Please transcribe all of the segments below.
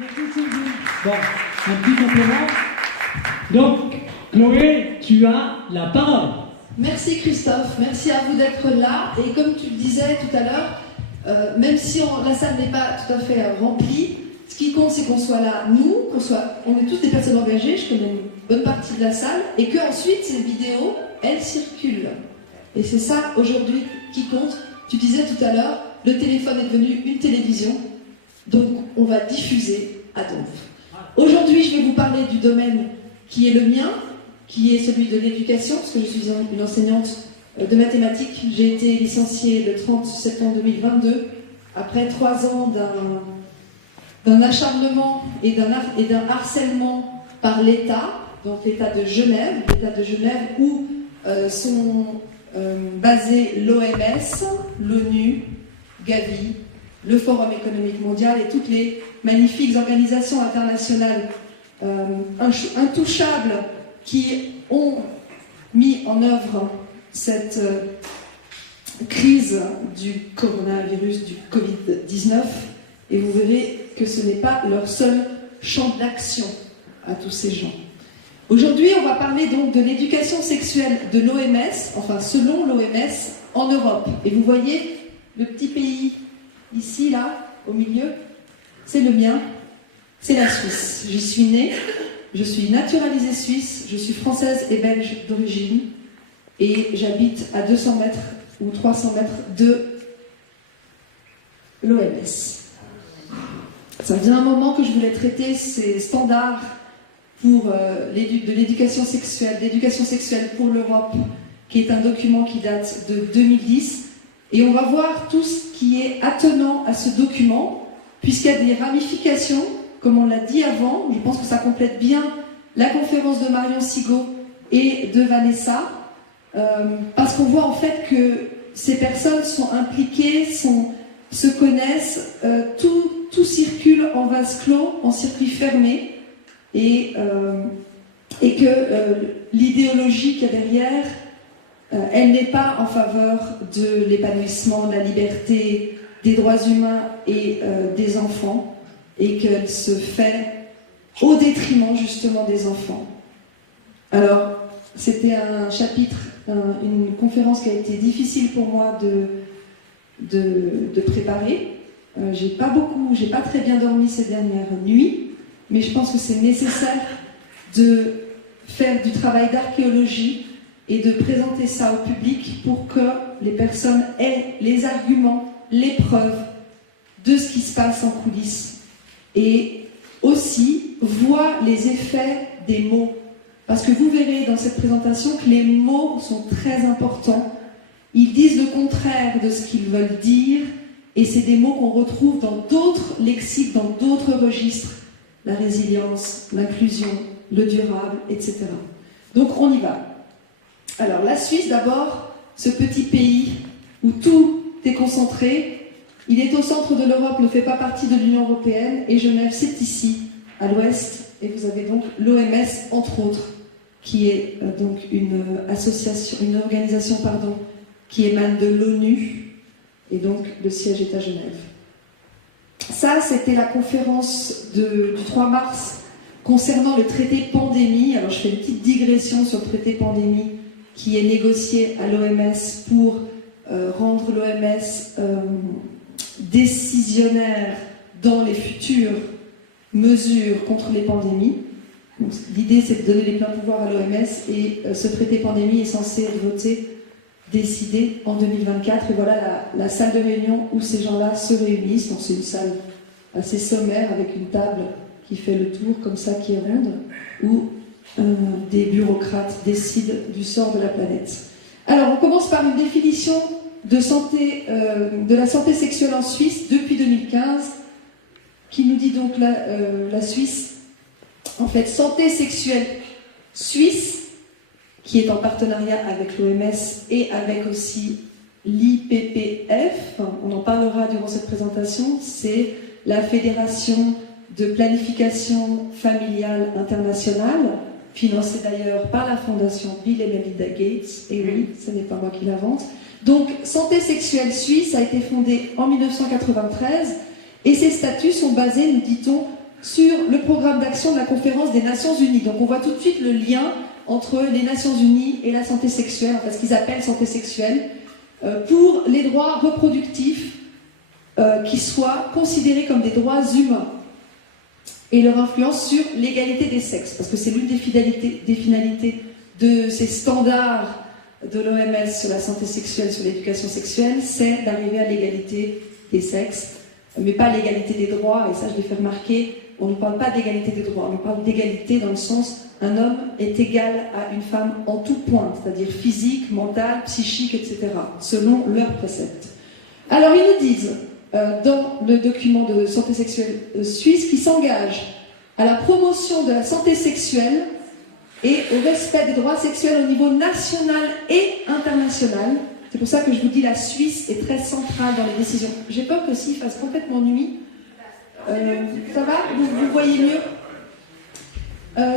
Merci Sylvie. Bon, un petit complément. Donc, Chloé, tu as la parole. Merci Christophe, merci à vous d'être là. Et comme tu le disais tout à l'heure, même si la salle n'est pas tout à fait remplie, ce qui compte c'est qu'on soit là, on est tous des personnes engagées, je connais une bonne partie de la salle, et qu'ensuite ces vidéos, elles circulent. Et c'est ça aujourd'hui qui compte. Tu disais tout à l'heure, le téléphone est devenu une télévision, donc on va diffuser à Donf. Aujourd'hui je vais vous parler du domaine qui est le mien, qui est celui de l'éducation, parce que je suis une enseignante de mathématiques. J'ai été licenciée le 30 septembre 2022, après 3 ans d'un acharnement et d'un harcèlement par l'État, donc l'État de Genève, où sont basés l'OMS, l'ONU, Gavi, le Forum économique mondial et toutes les magnifiques organisations internationales intouchables qui ont mis en œuvre cette crise du coronavirus, du Covid-19, et vous verrez que ce n'est pas leur seul champ d'action à tous ces gens. Aujourd'hui, on va parler donc de l'éducation sexuelle de l'OMS, enfin selon l'OMS, en Europe. Et vous voyez le petit pays ici, là, au milieu, c'est le mien, c'est la Suisse. J'y suis née. Je suis naturalisée suisse, je suis française et belge d'origine et j'habite à 200 mètres ou 300 mètres de l'OMS. Ça faisait un moment que je voulais traiter ces standards pour de l'éducation sexuelle pour l'Europe, qui est un document qui date de 2010. Et on va voir tout ce qui est attenant à ce document, puisqu'il y a des ramifications. Comme on l'a dit avant, je pense que ça complète bien la conférence de Marion Sigaud et de Vanessa, parce qu'on voit en fait que ces personnes sont impliquées, se connaissent, tout circule en vase clos, en circuit fermé, et que l'idéologie qu'il y a derrière, elle n'est pas en faveur de l'épanouissement, de la liberté, des droits humains et des enfants, et qu'elle se fait au détriment justement des enfants. Alors, c'était un chapitre, une conférence qui a été difficile pour moi de préparer. J'ai pas très bien dormi ces dernières nuits, mais je pense que c'est nécessaire de faire du travail d'archéologie et de présenter ça au public pour que les personnes aient les arguments, les preuves de ce qui se passe en coulisses. Et aussi voit les effets des mots. Parce que vous verrez dans cette présentation que les mots sont très importants. Ils disent le contraire de ce qu'ils veulent dire, et c'est des mots qu'on retrouve dans d'autres lexiques, dans d'autres registres. La résilience, l'inclusion, le durable, etc. Donc on y va. Alors la Suisse d'abord, ce petit pays où tout est concentré. Il est au centre de l'Europe, ne fait pas partie de l'Union européenne, et Genève, c'est ici, à l'ouest, et vous avez donc l'OMS, entre autres, qui est donc une organisation qui émane de l'ONU, et donc le siège est à Genève. Ça, c'était la conférence du 3 mars concernant le traité pandémie. Alors je fais une petite digression sur le traité pandémie qui est négocié à l'OMS pour rendre l'OMS décisionnaire dans les futures mesures contre les pandémies. L'idée, c'est de donner les pleins pouvoirs à l'OMS, et ce traité pandémie est censé être voté, décidé en 2024. Et voilà la salle de réunion où ces gens-là se réunissent. Donc c'est une salle assez sommaire avec une table qui fait le tour, comme ça, qui est ronde, où des bureaucrates décident du sort de la planète. Alors, on commence par une définition de la santé sexuelle en Suisse depuis 2015, qui nous dit donc la Suisse, en fait, santé sexuelle suisse, qui est en partenariat avec l'OMS et avec aussi l'IPPF, on en parlera durant cette présentation, c'est la Fédération de planification familiale internationale, financée d'ailleurs par la fondation Bill et Melinda Gates, et oui, ce n'est pas moi qui l'invente. Donc, Santé sexuelle suisse a été fondée en 1993, et ses statuts sont basés, nous dit-on, sur le programme d'action de la conférence des Nations Unies. Donc on voit tout de suite le lien entre les Nations Unies et la santé sexuelle, enfin ce qu'ils appellent santé sexuelle, pour les droits reproductifs qui soient considérés comme des droits humains et leur influence sur l'égalité des sexes, parce que c'est l'une des finalités de ces standards de l'OMS sur la santé sexuelle, sur l'éducation sexuelle, c'est d'arriver à l'égalité des sexes, mais pas l'égalité des droits, et ça je l'ai fait remarquer, on ne parle pas d'égalité des droits, on parle d'égalité dans le sens un homme est égal à une femme en tout point, c'est-à-dire physique, mental, psychique, etc., selon leurs préceptes. Alors ils nous disent, dans le document de santé sexuelle suisse, qu'ils s'engagent à la promotion de la santé sexuelle et au respect des droits sexuels au niveau national et international. C'est pour ça que je vous dis la Suisse est très centrale dans les décisions. J'ai peur que s'il fasse complètement nuit. Ça va? Vous voyez mieux?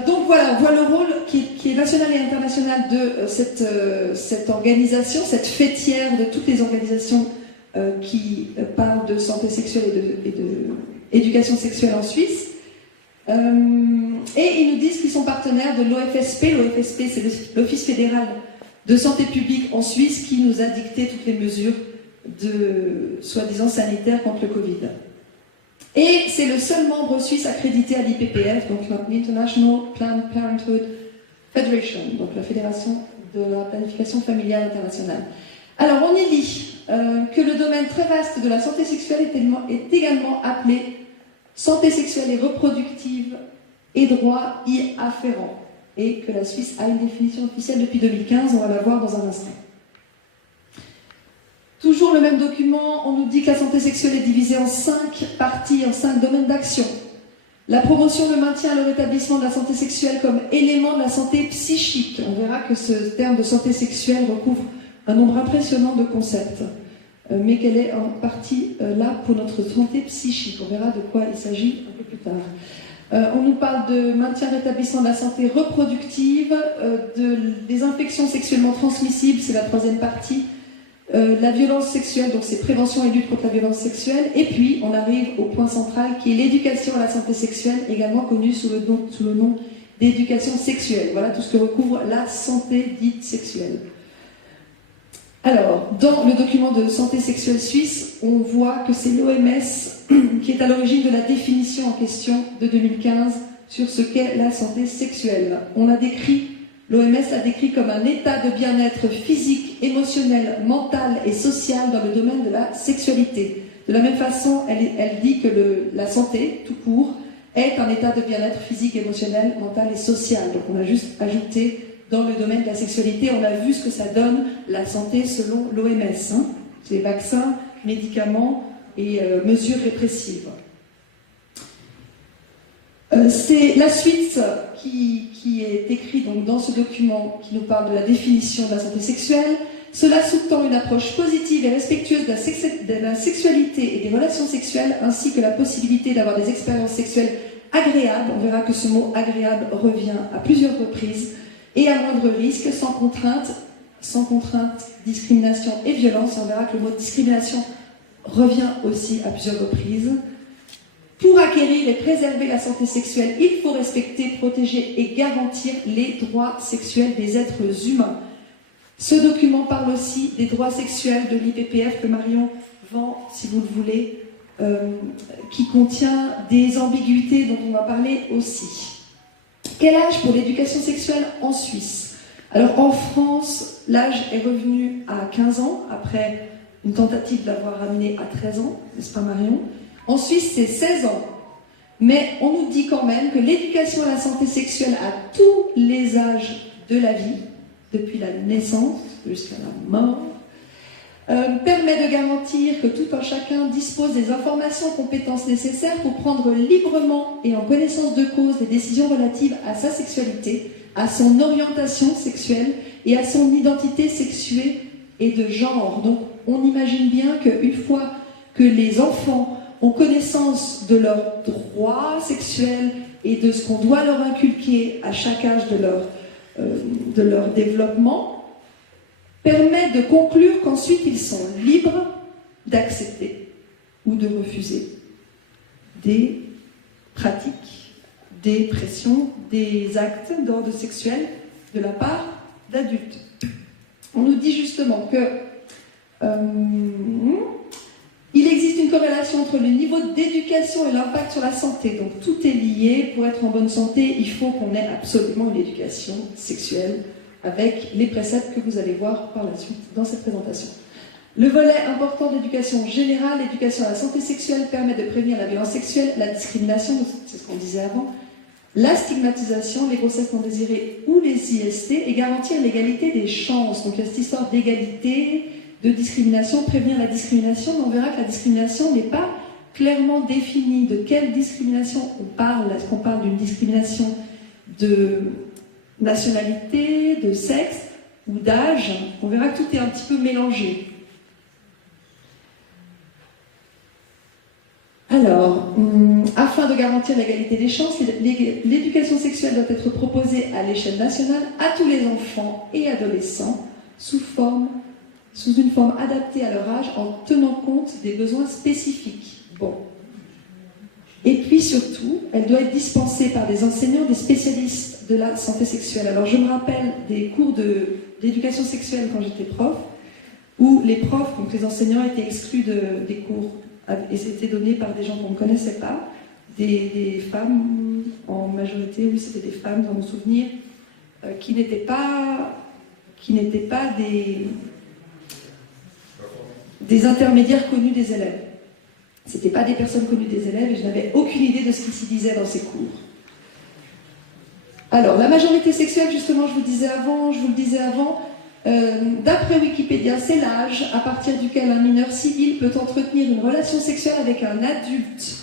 Donc voilà, on voit le rôle qui est national et international de cette organisation, cette fêtière de toutes les organisations qui parlent de santé sexuelle et d'éducation sexuelle en Suisse. Et ils nous disent qu'ils sont partenaires de l'OFSP. L'OFSP, c'est l'Office fédéral de santé publique en Suisse qui nous a dicté toutes les mesures de soi-disant sanitaires contre le Covid. Et c'est le seul membre suisse accrédité à l'IPPF, donc l'International Planned Parenthood Federation, donc la Fédération de la planification familiale internationale. Alors on y lit que le domaine très vaste de la santé sexuelle est également appelé santé sexuelle et reproductive et droits y afférents, et que la Suisse a une définition officielle depuis 2015, on va la voir dans un instant. Toujours le même document, on nous dit que la santé sexuelle est divisée en 5 parties, en 5 domaines d'action. La promotion, le maintien et le rétablissement de la santé sexuelle comme élément de la santé psychique. On verra que ce terme de santé sexuelle recouvre un nombre impressionnant de concepts, mais qu'elle est en partie là pour notre santé psychique. On verra de quoi il s'agit un peu plus tard. On nous parle de maintien et rétablissement de la santé reproductive, des infections sexuellement transmissibles, c'est la 3e partie. La violence sexuelle, donc c'est prévention et lutte contre la violence sexuelle. Et puis, on arrive au point central qui est l'éducation à la santé sexuelle, également connue sous le nom d'éducation sexuelle. Voilà tout ce que recouvre la santé dite sexuelle. Alors, dans le document de santé sexuelle suisse, on voit que c'est l'OMS qui est à l'origine de la définition en question de 2015 sur ce qu'est la santé sexuelle. L'OMS l'a décrit comme un état de bien-être physique, émotionnel, mental et social dans le domaine de la sexualité. De la même façon, elle dit que la santé, tout court, est un état de bien-être physique, émotionnel, mental et social. Donc on a juste ajouté dans le domaine de la sexualité, on a vu ce que ça donne, la santé selon l'OMS. Hein. C'est vaccins, médicaments et mesures répressives. C'est la suite qui est écrite donc, dans ce document qui nous parle de la définition de la santé sexuelle. Cela sous-tend une approche positive et respectueuse de la sexualité et des relations sexuelles, ainsi que la possibilité d'avoir des expériences sexuelles agréables. On verra que ce mot agréable revient à plusieurs reprises, et à moindre risque, sans contrainte, discrimination et violence. On verra que le mot discrimination revient aussi à plusieurs reprises. Pour acquérir et préserver la santé sexuelle, il faut respecter, protéger et garantir les droits sexuels des êtres humains. Ce document parle aussi des droits sexuels de l'IPPF que Marion vend, si vous le voulez, qui contient des ambiguïtés dont on va parler aussi. Quel âge pour l'éducation sexuelle en Suisse? Alors en France, l'âge est revenu à 15 ans, après une tentative d'avoir ramené à 13 ans, n'est-ce pas Marion? En Suisse, c'est 16 ans. Mais on nous dit quand même que l'éducation à la santé sexuelle à tous les âges de la vie, depuis la naissance jusqu'à la mort, permet de garantir que tout un chacun dispose des informations et compétences nécessaires pour prendre librement et en connaissance de cause des décisions relatives à sa sexualité, à son orientation sexuelle et à son identité sexuée et de genre. Donc on imagine bien qu'une fois que les enfants ont connaissance de leurs droits sexuels et de ce qu'on doit leur inculquer à chaque âge de leur développement, permet de conclure qu'ensuite ils sont libres d'accepter ou de refuser des pratiques, des pressions, des actes d'ordre sexuel de la part d'adultes. On nous dit justement que il existe une corrélation entre le niveau d'éducation et l'impact sur la santé. Donc tout est lié. Pour être en bonne santé, il faut qu'on ait absolument une éducation sexuelle avec les préceptes que vous allez voir par la suite dans cette présentation. Le volet important de l'éducation générale, l'éducation à la santé sexuelle, permet de prévenir la violence sexuelle, la discrimination, c'est ce qu'on disait avant, la stigmatisation, les grossesses non désirées ou les IST, et garantir l'égalité des chances. Donc il y a cette histoire d'égalité, de discrimination, prévenir la discrimination, mais on verra que la discrimination n'est pas clairement définie. De quelle discrimination on parle? Est-ce qu'on parle d'une discrimination de nationalité, de sexe ou d'âge? On verra que tout est un petit peu mélangé. Alors, afin de garantir l'égalité des chances, l'éducation sexuelle doit être proposée à l'échelle nationale à tous les enfants et adolescents sous une forme adaptée à leur âge en tenant compte des besoins spécifiques. Bon. Et puis surtout, elle doit être dispensée par des enseignants, des spécialistes de la santé sexuelle. Alors je me rappelle des cours d'éducation sexuelle quand j'étais prof, où les profs, donc les enseignants, étaient exclus des cours. Et c'était donné par des gens qu'on ne connaissait pas, des femmes en majorité, oui c'était des femmes dans mon souvenir, qui n'étaient pas des intermédiaires connus des élèves. C'était pas des personnes connues des élèves et je n'avais aucune idée de ce qui s'y disait dans ces cours. Alors, la majorité sexuelle, justement, je vous le disais avant, d'après Wikipédia, c'est l'âge à partir duquel un mineur civil peut entretenir une relation sexuelle avec un adulte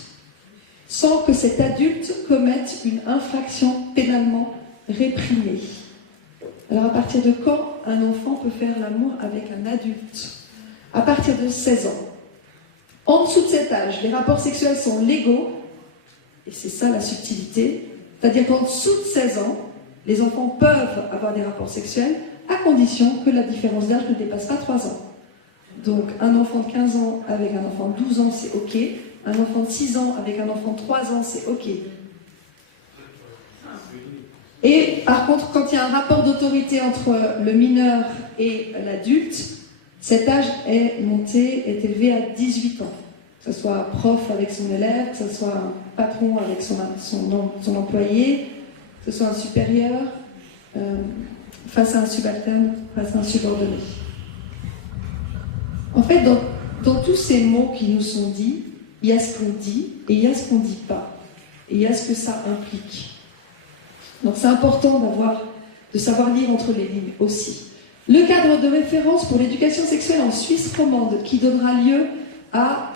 sans que cet adulte commette une infraction pénalement réprimée. Alors, à partir de quand un enfant peut faire l'amour avec un adulte? À partir de 16 ans. En dessous de cet âge, les rapports sexuels sont légaux, et c'est ça la subtilité, c'est-à-dire qu'en dessous de 16 ans, les enfants peuvent avoir des rapports sexuels à condition que la différence d'âge ne dépasse pas 3 ans. Donc un enfant de 15 ans avec un enfant de 12 ans, c'est OK. Un enfant de 6 ans avec un enfant de 3 ans, c'est OK. Et par contre, quand il y a un rapport d'autorité entre le mineur et l'adulte, cet âge est élevé à 18 ans. Que ce soit un prof avec son élève, que ce soit un patron avec son employé, que ce soit un supérieur, face à un subalterne, face à un subordonné. En fait, dans tous ces mots qui nous sont dits, il y a ce qu'on dit et il y a ce qu'on ne dit pas. Et il y a ce que ça implique. Donc c'est important de savoir lire entre les lignes aussi. Le cadre de référence pour l'éducation sexuelle en Suisse romande, qui donnera lieu à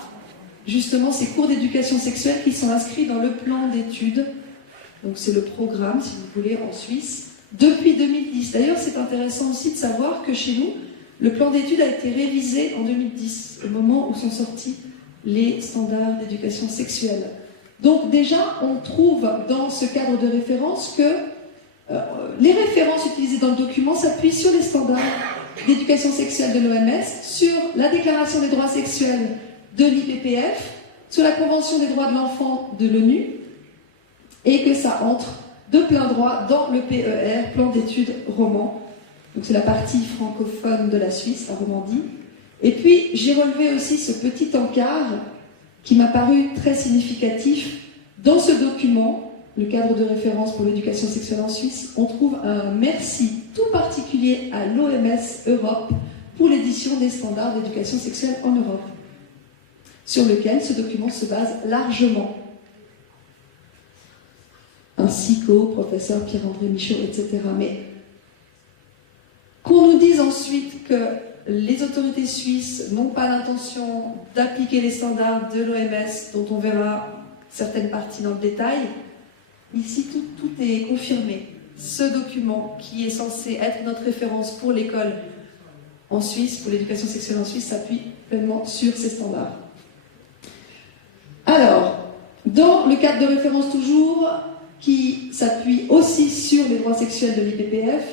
justement ces cours d'éducation sexuelle qui sont inscrits dans le plan d'études. Donc c'est le programme, si vous voulez, en Suisse, depuis 2010. D'ailleurs, c'est intéressant aussi de savoir que chez nous, le plan d'études a été révisé en 2010, au moment où sont sortis les standards d'éducation sexuelle. Donc déjà, on trouve dans ce cadre de référence que les références utilisées dans le document s'appuient sur les standards d'éducation sexuelle de l'OMS, sur la Déclaration des droits sexuels de l'IPPF, sur la Convention des droits de l'enfant de l'ONU, et que ça entre de plein droit dans le PER, plan d'études roman. Donc c'est la partie francophone de la Suisse, la Romandie. Et puis j'ai relevé aussi ce petit encart qui m'a paru très significatif. Dans ce document, le cadre de référence pour l'éducation sexuelle en Suisse, on trouve un merci tout particulier à l'OMS Europe pour l'édition des standards d'éducation sexuelle en Europe, sur lequel ce document se base largement, ainsi qu'au professeur Pierre-André Michaud, etc. Mais qu'on nous dise ensuite que les autorités suisses n'ont pas l'intention d'appliquer les standards de l'OMS, dont on verra certaines parties dans le détail, ici tout est confirmé. Ce document, qui est censé être notre référence pour l'école en Suisse, pour l'éducation sexuelle en Suisse, s'appuie pleinement sur ces standards. Alors, dans le cadre de référence toujours, qui s'appuie aussi sur les droits sexuels de l'IPPF,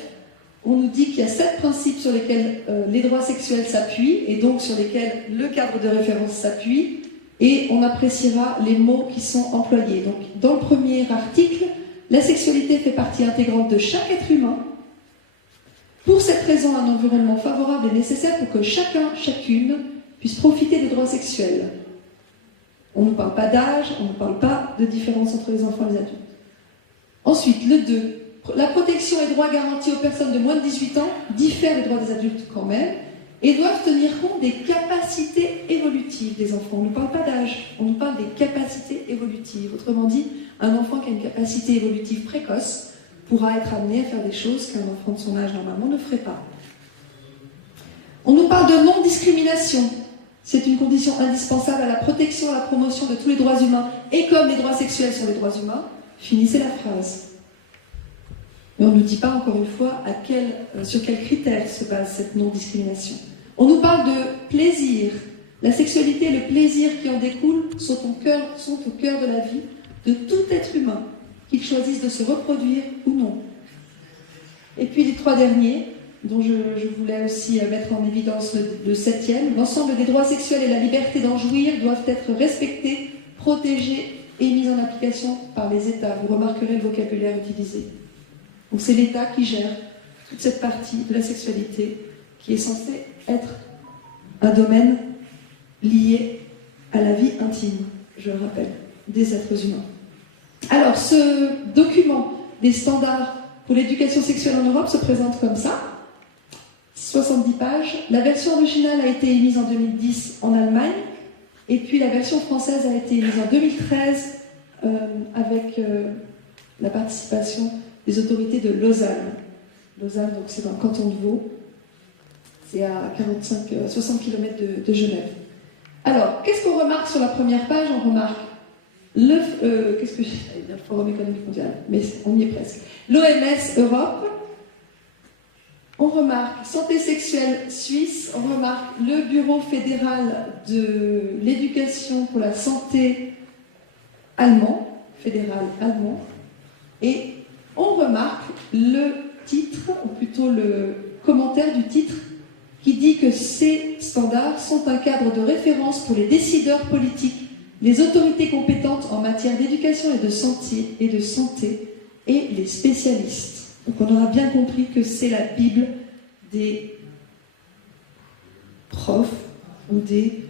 on nous dit qu'il y a 7 principes sur lesquels les droits sexuels s'appuient, et donc sur lesquels le cadre de référence s'appuie, et on appréciera les mots qui sont employés. Donc, dans le premier article, la sexualité fait partie intégrante de chaque être humain. Pour cette raison, un environnement favorable est nécessaire pour que chacun, chacune puisse profiter des droits sexuels. On ne parle pas d'âge, on ne parle pas de différence entre les enfants et les adultes. Ensuite, le 2. La protection et droits garantis aux personnes de moins de 18 ans diffèrent des droits des adultes quand même et doivent tenir compte des capacités évolutives des enfants. On ne parle pas d'âge, on nous parle des capacités évolutives. Autrement dit, un enfant qui a une capacité évolutive précoce pourra être amené à faire des choses qu'un enfant de son âge normalement ne ferait pas. On nous parle de non-discrimination. C'est une condition indispensable à la protection et à la promotion de tous les droits humains. Et comme les droits sexuels sont des droits humains, finissez la phrase. Mais on ne nous dit pas, encore une fois, sur quels critères se base cette non-discrimination. On nous parle de plaisir. La sexualité et le plaisir qui en découlent sont au cœur de la vie de tout être humain, qu'il choisisse de se reproduire ou non. Et puis les 3 derniers, dont je voulais aussi mettre en évidence le 7e, l'ensemble des droits sexuels et la liberté d'en jouir doivent être respectés, protégés et mis en application par les États. Vous remarquerez le vocabulaire utilisé. Donc c'est l'État qui gère toute cette partie de la sexualité qui est censée être un domaine lié à la vie intime, je le rappelle, des êtres humains. Alors, ce document des standards pour l'éducation sexuelle en Europe se présente comme ça, 70 pages. La version originale a été émise en 2010 en Allemagne, et puis la version française a été émise en 2013 avec la participation des autorités de Lausanne. Lausanne, donc c'est dans le canton de Vaud, c'est à 60 km de Genève. Alors, qu'est-ce qu'on remarque sur la première page? On remarque qu'est-ce que j'allais dire, le Forum économique mondial, mais on y est presque. L'OMS Europe, on remarque santé sexuelle suisse, on remarque le Bureau fédéral de l'éducation pour la santé fédéral allemand, et on remarque le titre, ou plutôt le commentaire du titre, qui dit que ces standards sont un cadre de référence pour les décideurs politiques, les autorités compétentes en matière d'éducation et de santé et les spécialistes. Donc on aura bien compris que c'est la Bible des profs ou des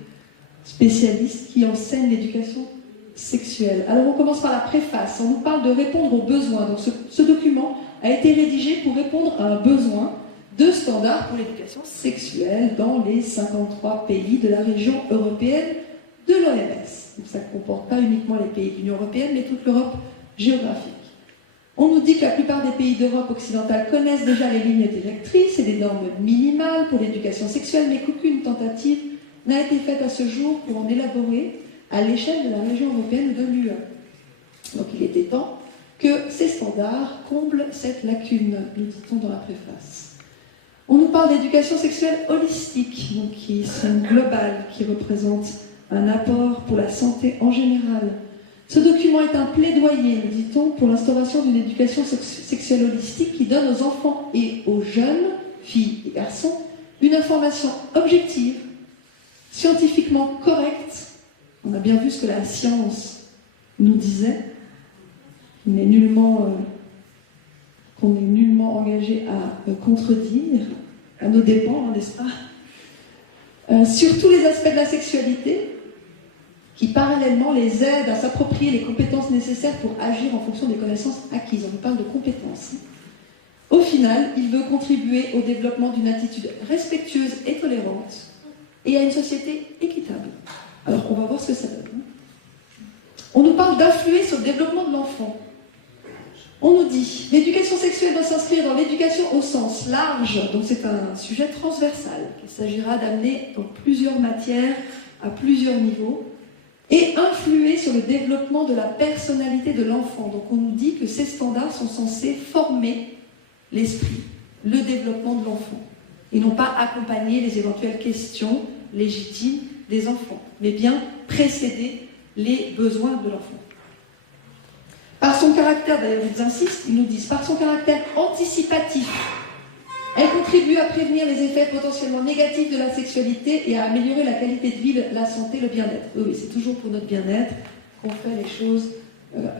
spécialistes qui enseignent l'éducation sexuelle. Alors on commence par la préface. On nous parle de répondre aux besoins. Donc ce document a été rédigé pour répondre à un besoin de standards pour l'éducation sexuelle dans les 53 pays de la région européenne de l'OMS. Donc ça ne comporte pas uniquement les pays de l'Union européenne, mais toute l'Europe géographique. On nous dit que la plupart des pays d'Europe occidentale connaissent déjà les lignes directrices et des normes minimales pour l'éducation sexuelle, mais qu'aucune tentative n'a été faite à ce jour pour en élaborer à l'échelle de la région européenne ou de l'UE. Donc il était temps que ces standards comblent cette lacune, nous dit-on dans la préface. On nous parle d'éducation sexuelle holistique, donc qui sont globales, qui représente un apport pour la santé en général. Ce document est un plaidoyer, nous dit-on, pour l'instauration d'une éducation sexuelle holistique qui donne aux enfants et aux jeunes, filles et garçons, une information objective, scientifiquement correcte. On a bien vu ce que la science nous disait, qu'on n'est nullement engagé à contredire, à nos dépens, n'est-ce pas, sur tous les aspects de la sexualité, qui parallèlement les aident à s'approprier les compétences nécessaires pour agir en fonction des connaissances acquises. On nous parle de compétences. Au final, il veut contribuer au développement d'une attitude respectueuse et tolérante et à une société équitable. Alors, on va voir ce que ça donne. On nous parle d'influer sur le développement de l'enfant. On nous dit, l'éducation sexuelle doit s'inscrire dans l'éducation au sens large, donc c'est un sujet transversal qu'il s'agira d'amener dans plusieurs matières, à plusieurs niveaux, et influer sur le développement de la personnalité de l'enfant. Donc on nous dit que ces standards sont censés former l'esprit, le développement de l'enfant, et non pas accompagner les éventuelles questions légitimes des enfants, mais bien précéder les besoins de l'enfant. Par son caractère, d'ailleurs ils insistent, ils nous disent, par son caractère anticipatif, Elle contribue à prévenir les effets potentiellement négatifs de la sexualité et à améliorer la qualité de vie, la santé, le bien-être. Oui, c'est toujours pour notre bien-être qu'on fait les choses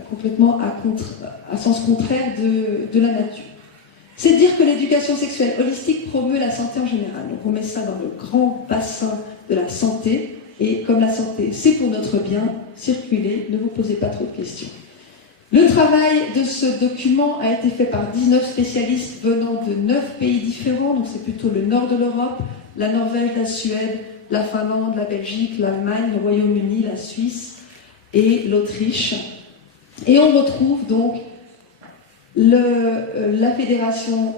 complètement à sens contraire de la nature. C'est dire que l'éducation sexuelle holistique promeut la santé en général. Donc on met ça dans le grand bassin de la santé. Et comme la santé, c'est pour notre bien, circulez, ne vous posez pas trop de questions. Le travail de ce document a été fait par 19 spécialistes venant de 9 pays différents, donc c'est plutôt le nord de l'Europe, la Norvège, la Suède, la Finlande, la Belgique, l'Allemagne, le Royaume-Uni, la Suisse et l'Autriche. Et on retrouve donc la Fédération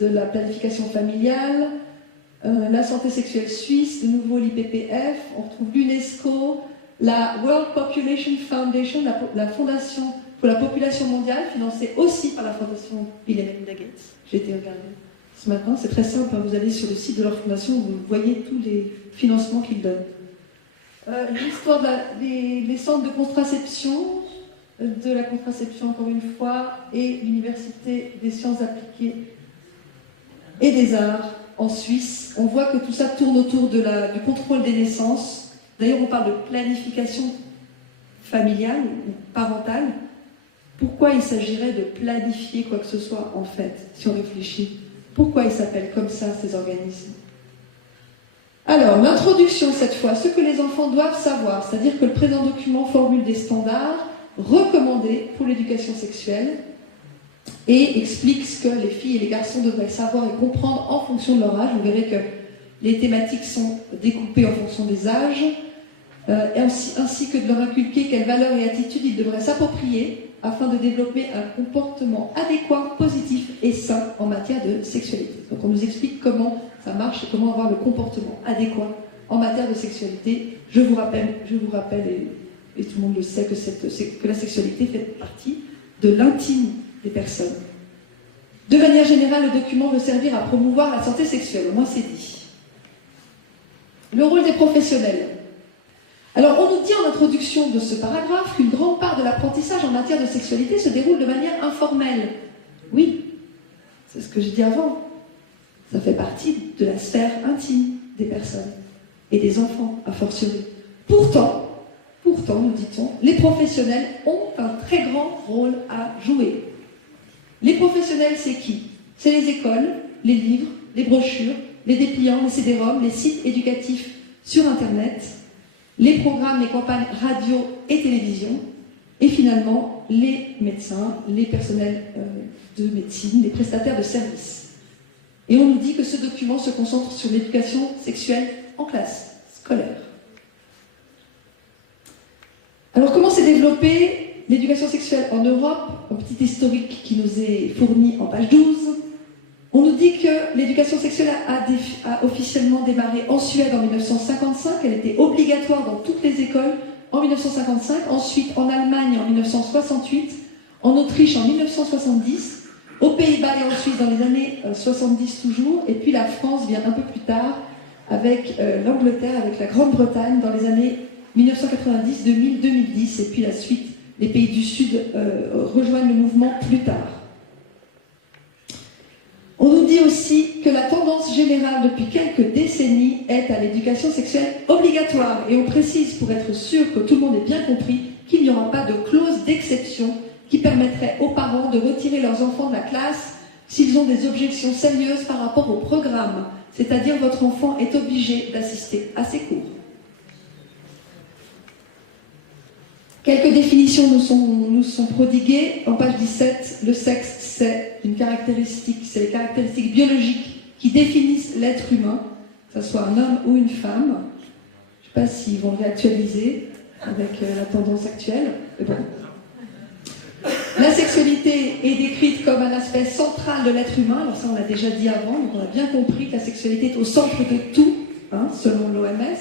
de la planification familiale, la santé sexuelle suisse, de nouveau l'IPPF, on retrouve l'UNESCO, la World Population Foundation, la fondation pour la population mondiale, financée aussi par la fondation Bill et Melinda Gates. J'ai été regarder ce matin, c'est très simple, hein, vous allez sur le site de leur fondation, vous voyez tous les financements qu'ils donnent. L'histoire des centres de contraception, de la contraception encore une fois, et l'Université des sciences appliquées et des arts en Suisse. On voit que tout ça tourne autour du contrôle des naissances. D'ailleurs, on parle de planification familiale ou parentale. Pourquoi il s'agirait de planifier quoi que ce soit, en fait, si on réfléchit? Pourquoi ils s'appellent comme ça, ces organismes? Alors, l'introduction, cette fois, ce que les enfants doivent savoir, c'est-à-dire que le présent document formule des standards recommandés pour l'éducation sexuelle et explique ce que les filles et les garçons devraient savoir et comprendre en fonction de leur âge. Vous verrez que les thématiques sont découpées en fonction des âges, ainsi que de leur inculquer quelles valeurs et attitudes ils devraient s'approprier afin de développer un comportement adéquat, positif et sain en matière de sexualité. Donc on nous explique comment ça marche et comment avoir le comportement adéquat en matière de sexualité. Je vous rappelle, et tout le monde le sait, que la sexualité fait partie de l'intime des personnes. De manière générale, le document veut servir à promouvoir la santé sexuelle, au moins c'est dit. Le rôle des professionnels. Alors, on nous dit en introduction de ce paragraphe qu'une grande part de l'apprentissage en matière de sexualité se déroule de manière informelle. Oui, c'est ce que j'ai dit avant. Ça fait partie de la sphère intime des personnes et des enfants, a fortiori. Pourtant, nous dit-on, les professionnels ont un très grand rôle à jouer. Les professionnels, c'est qui? C'est les écoles, les livres, les brochures, les dépliants, les CD-ROM, les sites éducatifs sur Internet, les programmes, les campagnes radio et télévision, et finalement les médecins, les personnels de médecine, les prestataires de services. Et on nous dit que ce document se concentre sur l'éducation sexuelle en classe scolaire. Alors comment s'est développée l'éducation sexuelle en Europe? Un petit historique qui nous est fourni en page 12. On nous dit que l'éducation sexuelle a officiellement démarré en Suède en 1955. Elle était obligatoire dans toutes les écoles en 1955. Ensuite en Allemagne en 1968. En Autriche en 1970. Aux Pays-Bas et en Suisse dans les années 70 toujours. Et puis la France vient un peu plus tard avec l'Angleterre, avec la Grande-Bretagne dans les années 1990, 2000, 2010. Et puis la suite, les pays du Sud rejoignent le mouvement plus tard. On nous dit aussi que la tendance générale depuis quelques décennies est à l'éducation sexuelle obligatoire. Et on précise, pour être sûr que tout le monde ait bien compris, qu'il n'y aura pas de clause d'exception qui permettrait aux parents de retirer leurs enfants de la classe s'ils ont des objections sérieuses par rapport au programme. C'est-à-dire votre enfant est obligé d'assister à ces cours. Quelques définitions nous sont prodiguées. En page 17, le sexe, c'est les caractéristiques biologiques qui définissent l'être humain, que ce soit un homme ou une femme. Je ne sais pas s'ils vont réactualiser avec la tendance actuelle. Mais bon. La sexualité est décrite comme un aspect central de l'être humain. Alors ça, on l'a déjà dit avant, donc on a bien compris que la sexualité est au centre de tout, selon l'OMS,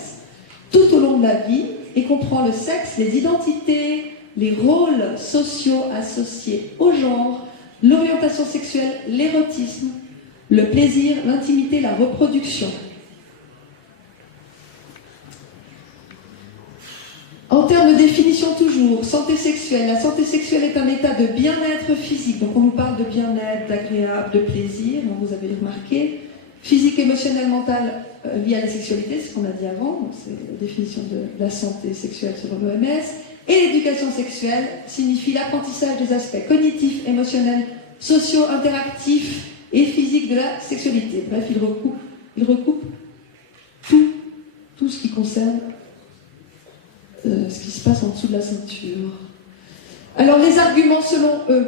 tout au long de la vie, et comprend le sexe, les identités, les rôles sociaux associés au genre, l'orientation sexuelle, l'érotisme, le plaisir, l'intimité, la reproduction. En termes de définition toujours, santé sexuelle. La santé sexuelle est un état de bien-être physique. Donc on nous parle de bien-être, d'agréable, de plaisir, vous avez remarqué. physique, émotionnelle, mentale liée à la sexualité, c'est ce qu'on a dit avant, c'est la définition de la santé sexuelle selon l'OMS. Et l'éducation sexuelle signifie l'apprentissage des aspects cognitifs, émotionnels, sociaux, interactifs et physiques de la sexualité. Bref, il recoupe tout ce qui concerne ce qui se passe en dessous de la ceinture. Alors, les arguments selon eux.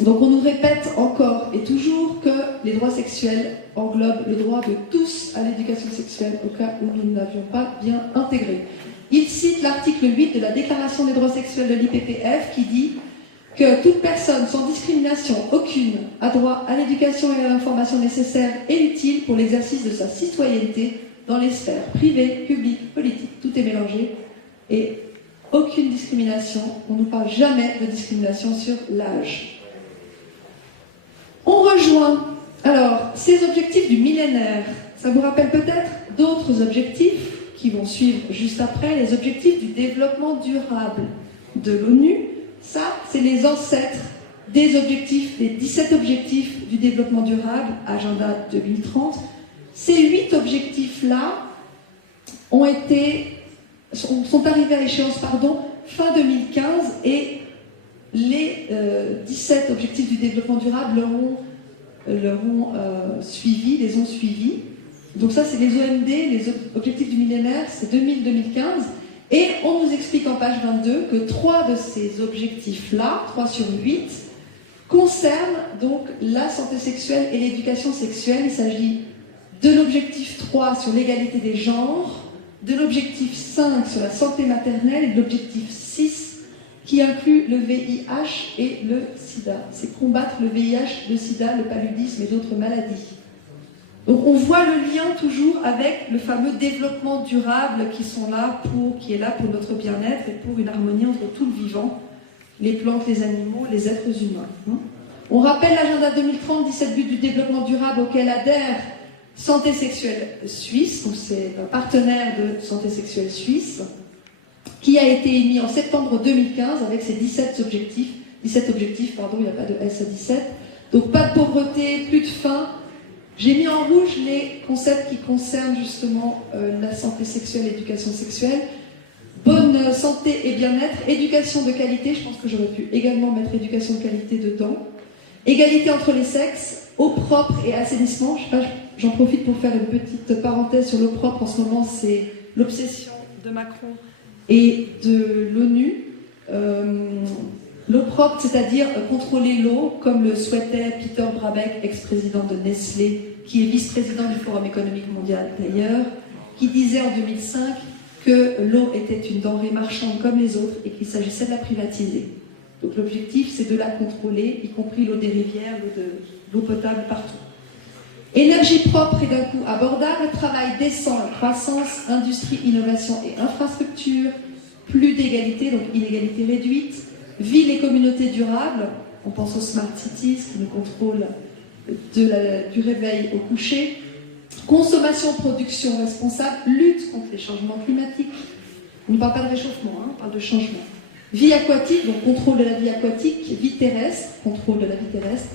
Donc, on nous répète encore et toujours que les droits sexuels englobent le droit de tous à l'éducation sexuelle au cas où nous ne l'avions pas bien intégré. Il cite l'article 8 de la Déclaration des droits sexuels de l'IPPF qui dit que toute personne sans discrimination aucune a droit à l'éducation et à l'information nécessaires et utiles pour l'exercice de sa citoyenneté dans les sphères privées, publiques, politiques. Tout est mélangé et aucune discrimination. On ne parle jamais de discrimination sur l'âge. On rejoint alors ces objectifs du millénaire. Ça vous rappelle peut-être d'autres objectifs qui vont suivre juste après, les objectifs du développement durable de l'ONU. Ça, c'est les ancêtres des objectifs, des 17 objectifs du développement durable, Agenda 2030. Ces 8 objectifs-là sont arrivés à échéance fin 2015 et les 17 objectifs du développement durable les ont suivis. Donc ça, c'est les OMD, les objectifs du millénaire, c'est 2000-2015. Et on nous explique en page 22 que 3 de ces objectifs-là, 3 sur 8, concernent donc la santé sexuelle et l'éducation sexuelle. Il s'agit de l'objectif 3 sur l'égalité des genres, de l'objectif 5 sur la santé maternelle et de l'objectif 6 qui inclut le VIH et le sida. C'est combattre le VIH, le sida, le paludisme et d'autres maladies. Donc on voit le lien toujours avec le fameux développement durable qui est là pour notre bien-être et pour une harmonie entre tout le vivant, les plantes, les animaux, les êtres humains. On rappelle l'agenda 2030, 17 buts du développement durable auquel adhère Santé Sexuelle Suisse, donc c'est un partenaire de Santé Sexuelle Suisse, qui a été émis en septembre 2015 avec ses 17 objectifs, il n'y a pas de S à 17, donc pas de pauvreté, plus de faim. J'ai mis en rouge les concepts qui concernent justement la santé sexuelle, l'éducation sexuelle, bonne santé et bien-être, éducation de qualité, je pense que j'aurais pu également mettre éducation de qualité dedans, égalité entre les sexes, eau propre et assainissement. Je sais pas, j'en profite pour faire une petite parenthèse sur l'eau propre. En ce moment, c'est l'obsession de Macron et de l'ONU. L'eau propre, c'est-à-dire contrôler l'eau, comme le souhaitait Peter Brabeck, ex-président de Nestlé, qui est vice-président du Forum économique mondial d'ailleurs, qui disait en 2005 que l'eau était une denrée marchande comme les autres et qu'il s'agissait de la privatiser. Donc l'objectif, c'est de la contrôler, y compris l'eau des rivières, l'eau potable partout. Énergie propre et d'un coût abordable, travail décent et croissance, industrie, innovation et infrastructure, plus d'égalité, donc inégalité réduite, ville et communauté durable, on pense aux smart cities qui nous contrôlent du réveil au coucher, consommation, production responsable, lutte contre les changements climatiques. On ne parle pas de réchauffement, on parle de changement. Vie aquatique, donc contrôle de la vie aquatique, vie terrestre, contrôle de la vie terrestre,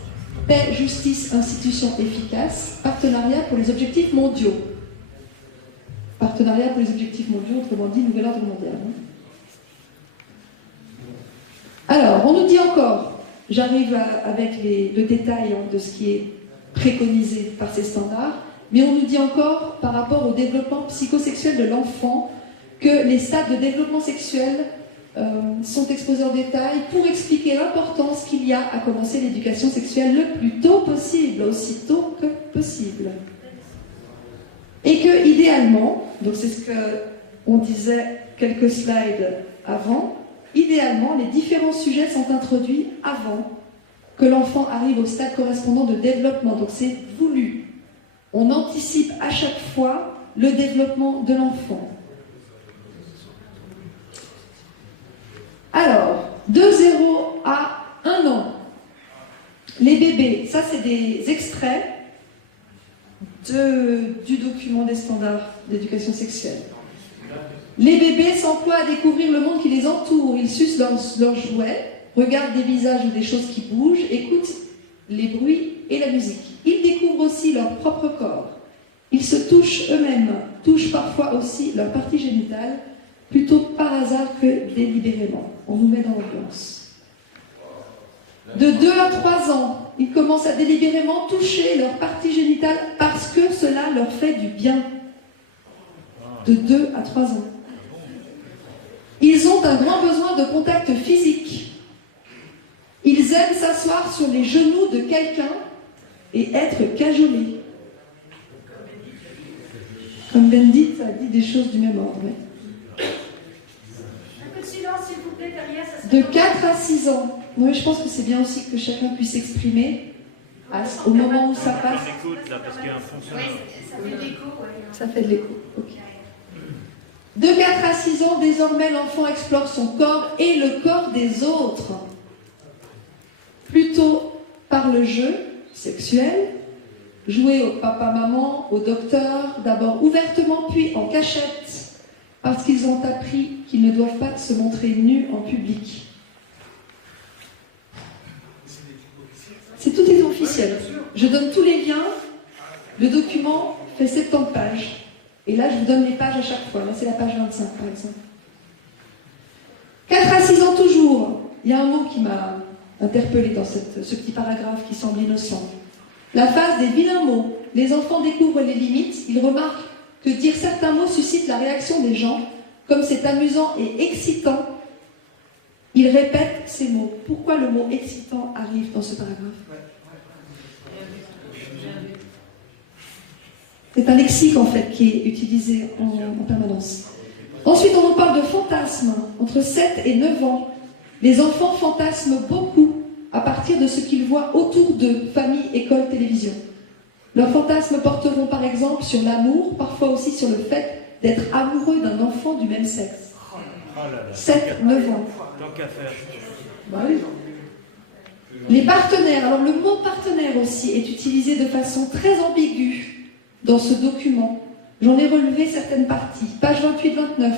paix, justice, institutions efficaces, partenariat pour les objectifs mondiaux. Partenariat pour les objectifs mondiaux, autrement dit, nouvel ordre mondial. Alors, on nous dit encore, j'arrive avec le détail de ce qui est préconisé par ces standards, mais on nous dit encore, par rapport au développement psychosexuel de l'enfant, que les stades de développement sexuel sont exposés en détail pour expliquer l'importance qu'il y a à commencer l'éducation sexuelle le plus tôt possible, aussi tôt que possible. Et que, idéalement, donc c'est ce qu'on disait quelques slides avant, idéalement, les différents sujets sont introduits avant que l'enfant arrive au stade correspondant de développement. Donc c'est voulu. On anticipe à chaque fois le développement de l'enfant. Alors, de 0 à 1 an, les bébés, ça c'est des extraits du document des standards d'éducation sexuelle. Les bébés s'emploient à découvrir le monde qui les entoure. Ils sucent leurs jouets, regardent des visages ou des choses qui bougent, écoutent les bruits et la musique. Ils découvrent aussi leur propre corps. Ils se touchent eux-mêmes, touchent parfois aussi leur partie génitale, plutôt par hasard que délibérément. On nous met dans l'ambiance. De 2 à 3 ans, ils commencent à délibérément toucher leur partie génitale parce que cela leur fait du bien. De 2 à 3 ans. Ils ont un grand besoin de contact physique. Ils aiment s'asseoir sur les genoux de quelqu'un et être cajolés. Comme Bendit a dit des choses du même ordre. Un peu de silence, s'il vous plaît, derrière. Ça De 4 à 6 ans. Oui, je pense que c'est bien aussi que chacun puisse s'exprimer au moment où ça passe. J'écoute là parce qu'il y a un fond sonore. ça fait de l'écho, ouais. Ça fait de l'écho. Ok. De 4 à 6 ans, désormais, l'enfant explore son corps et le corps des autres. Plutôt par le jeu sexuel, jouer au papa-maman, au docteur, d'abord ouvertement, puis en cachette, parce qu'ils ont appris qu'ils ne doivent pas se montrer nus en public. Tout est officiel. Je donne tous les liens. Le document fait 70 pages. Et là, je vous donne les pages à chaque fois. Là, c'est la page 25, par exemple. 4 à 6 ans toujours. Il y a un mot qui m'a interpellée dans ce petit paragraphe qui semble innocent. La phase des vilains mots. Les enfants découvrent les limites. Ils remarquent que dire certains mots suscite la réaction des gens. Comme c'est amusant et excitant, ils répètent ces mots. Pourquoi le mot excitant arrive dans ce paragraphe? C'est un lexique en fait qui est utilisé en permanence. Ensuite, on nous parle de fantasmes. Entre 7 et 9 ans, les enfants fantasment beaucoup à partir de ce qu'ils voient autour d'eux, famille, école, télévision. Leurs fantasmes porteront par exemple sur l'amour, parfois aussi sur le fait d'être amoureux d'un enfant du même sexe. 7-9 ans. Tant qu'à faire. Bah oui. Les partenaires. Alors le mot partenaire aussi est utilisé de façon très ambiguë dans ce document. J'en ai relevé certaines parties. Page 28-29.